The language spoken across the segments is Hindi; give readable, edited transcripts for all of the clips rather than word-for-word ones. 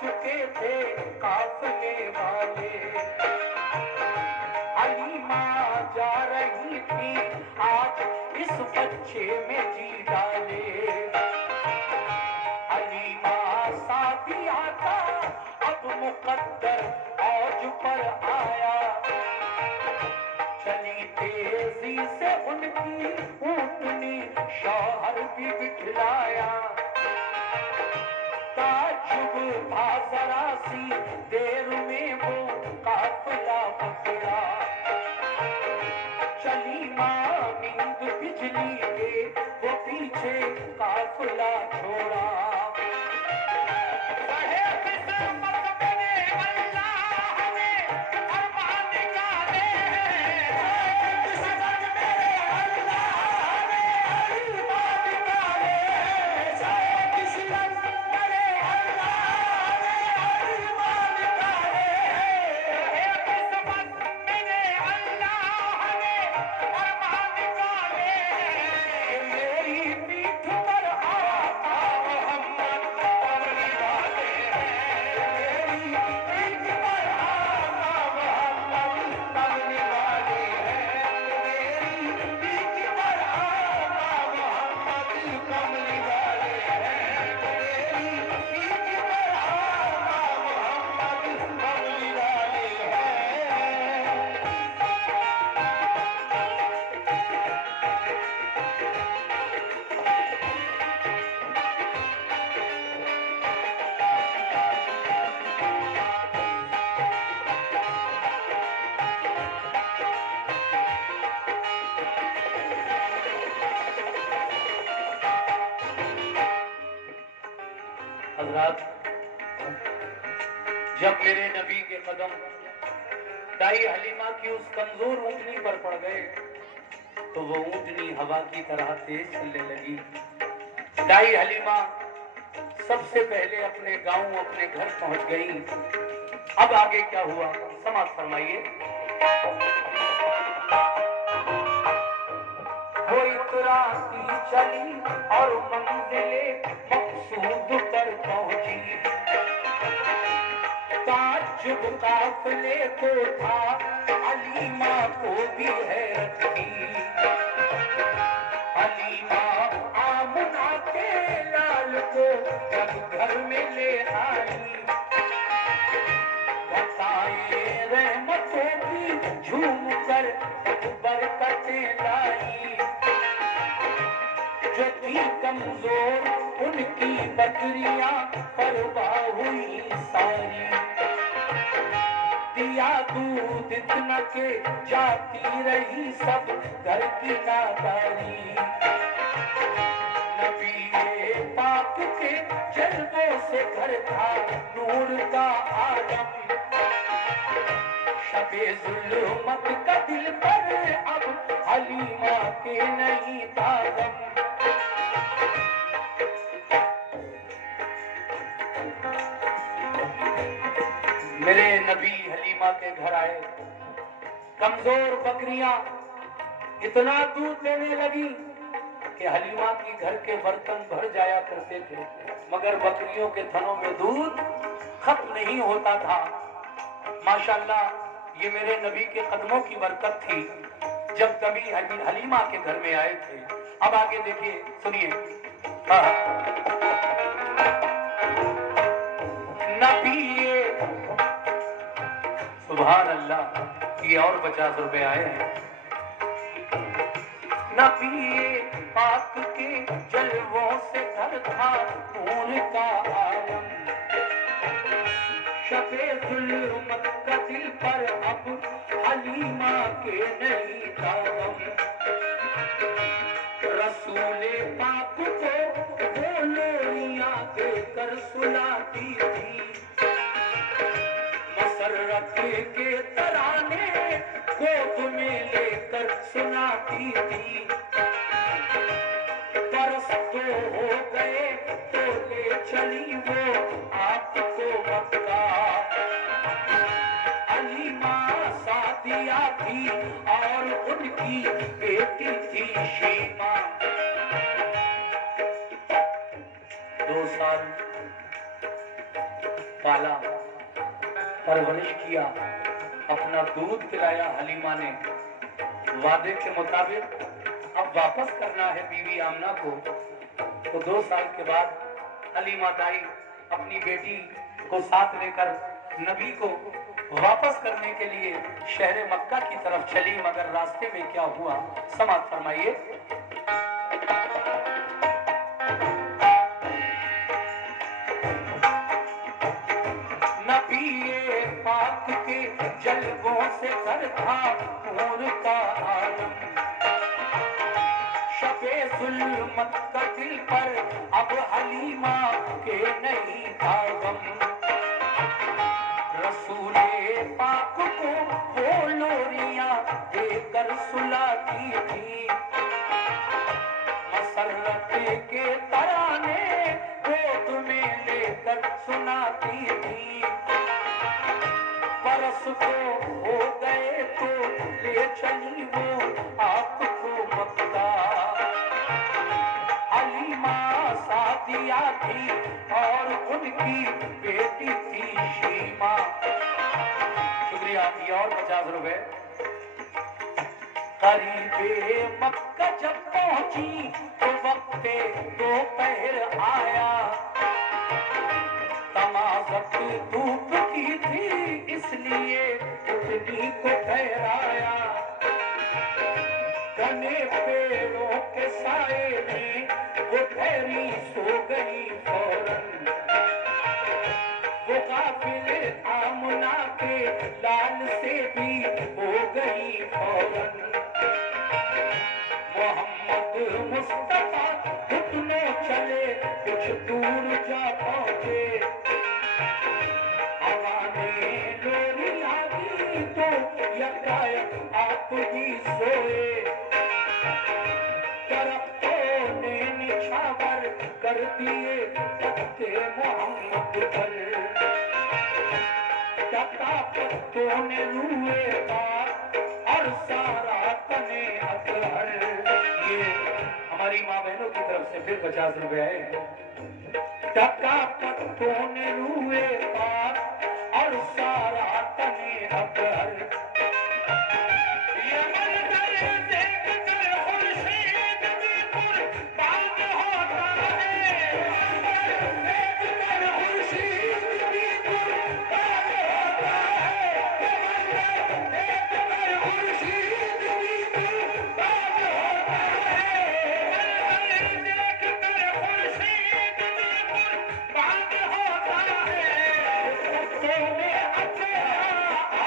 चुके थे काफले वाले। हलीमा जा रही थी आज इस बच्चे में जी डाले। हलीमा सादिया का अब मुकद्दर औज पर आया। चली तेजी से उनकी ऊँटनी, शौहर भी बिठलाया। ताज्जुब था जरा सी देर में वो काफिला पकड़ा। चली माँ नींद बिजली के वो पीछे काफिला छोड़ा। जब मेरे नबी के कदम दाई हलीमा की उस कमजोर ऊँटनी पर पड़ गए तो वो ऊँटनी हवा की तरह तेज चलने लगी। दाई हलीमा सबसे पहले अपने गांव अपने घर पहुंच गई। अब आगे क्या हुआ समाप्त फरमाइए। वो इतराती चली और मंजिले मकसूद पर पहुंची। ताज्जुब काफिले को था, हलीमा को भी हैरत थी। हलीमा आमना के लाल को जब घर में ले आई, बताए रहमतों की झूम कर बरकतें लाई। जो थी कमजोर उनकी बकरियां परवाह हुई सारी। दिया दूध इतना के जाती रही सब घर की नादारी। नबी पाक के जलवों से घर था नूर का आलम। शबे जुल्मत का दिल पर अब हलीमा के नहीं था गम। मेरे नबी हलीमा के घर आए। कमजोर बकरियां इतना दूध देने लगी कि हलीमा की घर के बर्तन भर जाया करते थे, मगर बकरियों के थनों में दूध खत्म नहीं होता था। माशाल्लाह, ये मेरे नबी के कदमों की बरकत थी जब नबी हलीमा के घर में आए थे। अब आगे देखिए, सुनिए। नबी सुभान अल्लाह, ये और 50 रुपए आए हैं। नबी पाक के जलवों से घर था नूर का आलम। शबे जुल्मत का दिल पर अब हलीमा के नहीं था गम। रसूले पाक को वो लोरियां देकर सुलाती थी। मसरत के तराने गोद में लेकर सुनाती थी। बरस तो हो गए तो ले चली वो आपको मक्का। हलीमा सादिया थी और उनकी बेटी थी शीमा। 2 साल पाला, परवरिश किया, अपना दूध पिलाया हलीमा ने। वादे के मुताबिक अब वापस करना है बीवी आमना को। तो 2 साल के बाद हलीमा दाई अपनी बेटी को साथ लेकर नबी को वापस करने के लिए शहर मक्का की तरफ चली, मगर रास्ते में क्या हुआ समाप्त फरमाइए। नबी पाक के जलवों से कर था नूर का आलम, शबे जुल्मत का दिल पर अब हलीमा के नहीं था गम। रसूले पाक को वो लोरियां देकर सुलाती थी, मसरत के तराने गोद में लेकर सुनाती थी। बरस को हो गए तो ले चली वो आपको मक्का, हलीमा सादिया थी और उनकी बेटी थी शीमा। शुक्रिया, और 50 रुपए। करीबे मक्का जब पहुंची तो वक्ते दोपहर आया, तमाज़त धूप की थी इसलिए उतनी को ठहराया। घने पेड़ों के साए में वो ठहरी सो गई फौरन, वो काफिले आमना के लाल से भी हो गई फौरन। मोहम्मद मुस्तफा घुटनों चले कुछ दूर जा पहुंचे, हवाने लोरी लागी तो यकायक आप भी सोए। दरख्तों ने निछावर कर दिए पत्ते मोहम्मद पर, टका पत्तों ने रुए बात और सारा तने अतहर। ये हमारी माँ बहनों की तरफ से फिर 50 रुपए आए। टका पत्तों ने रुए बात और सारा तने अतहर। ये मंजर देख कर खुर्शीद भी कुर्बान होता है, देख कर खुर्शीद भी कुर्बान होता है। ये मंजर देख कर खुर्शीद भी कुर्बान होता है, मंजर देख कर खुर्शीद भी कुर्बान होता है। पत्तों में अपना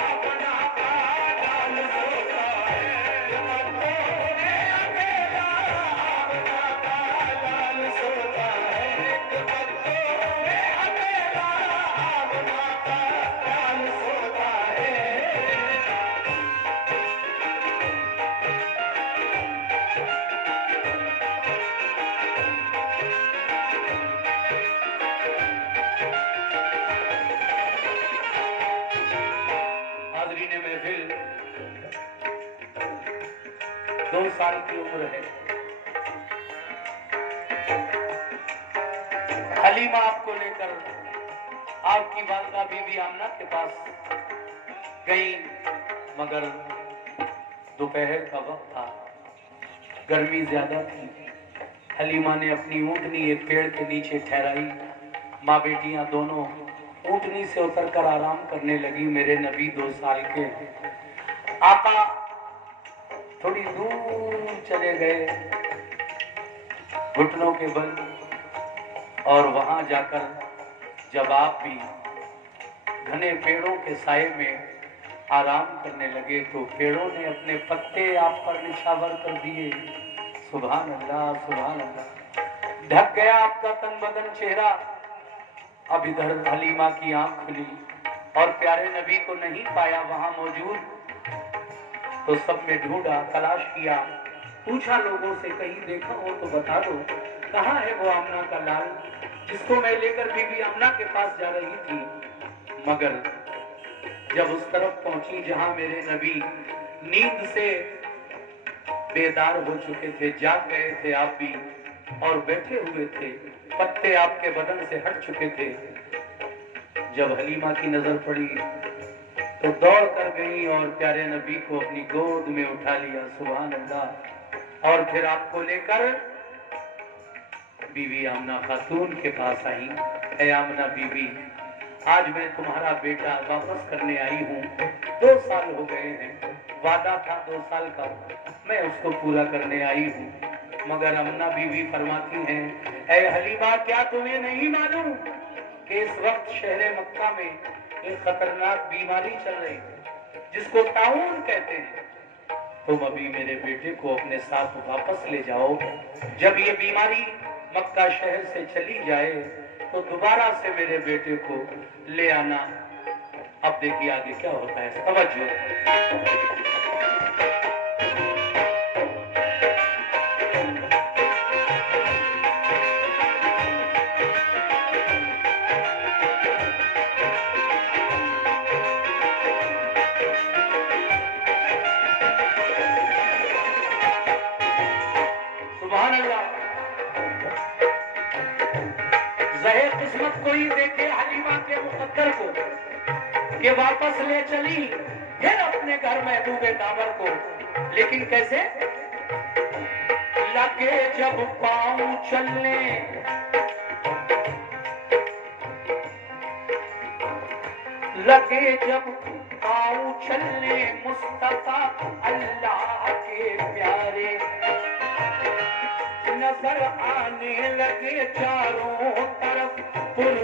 अपना डाल सोता है, पत्तों में अपना अपना डाल सोता है, पत्तों में अपना अपना डाल सोता है। हाज़रीन महफिल, 2 साल की उम्र है। हलीमा आपको लेकर आपकी वालिदा बीबी आमना के पास गई, मगर दोपहर का वक्त था, गर्मी ज्यादा थी। हलीमा ने अपनी ऊँटनी एक पेड़ के नीचे ठहराई। माँ बेटियां दोनों ऊँटनी से उतरकर आराम करने लगी। मेरे नबी 2 साल के आका थोड़ी दूर चले गए घुटनों के बल, और वहां जाकर जब आप भी घने पेड़ों के साए में आराम करने लगे तो पेड़ों ने अपने पत्ते आप पर निछावर कर दिए। सुभान अल्लाह, सुभान अल्लाह। ढक गया आपका तन बदन चेहरा। अब इधर हलीमा की आंख खुली और प्यारे नबी को नहीं पाया वहां मौजूद। तो सब ने ढूंढा, तलाश किया, पूछा लोगों से, कहीं देखा हो तो बता दो, कहाँ है वो आमना का लाल जिसको मैं लेकर बीबी आमना के पास जा रही थी। मगर जब उस तरफ पहुंची जहां मेरे नबी नींद से बेदार हो चुके थे, जाग गए थे आप भी और बैठे हुए थे, पत्ते आपके बदन से हट चुके थे, जब हलीमा की नजर पड़ी तो दौड़ कर गई और प्यारे नबी को अपनी गोद में उठा लिया। सुभान अल्लाह। और फिर आपको लेकर बीवी आमना खातून के पास आई। है आमना बीबी, आज मैं तुम्हारा बेटा वापस करने आई हूँ। 2 साल हो गए हैं, वादा था 2 साल का, मैं उसको पूरा करने आई हूँ। मगर आमना बीबी फरमाती हैं, ऐ हलीमा, क्या तुम्हें नहीं मालूम कि इस वक्त शहर मक्का में एक खतरनाक बीमारी चल रही है जिसको ताउन कहते हैं। तुम अभी मेरे बेटे को अपने साथ वापस ले जाओ। जब ये बीमारी मक्का शहर से चली जाए तो दोबारा से मेरे बेटे को ले आना। अब देखिए आगे क्या होता है, तवज्जो। सुभान अल्लाह। ज़हे किस्मत कोई देखे हलीमा के मुकद्दर को कि वापस ले चली फिर अपने घर महबूबे काबर को। लेकिन कैसे? लगे जब पाँव चलने, लगे जब पाँव चलने मुस्तफा अल्लाह के प्यारे, नजर आने लगे चारों तरफ पुर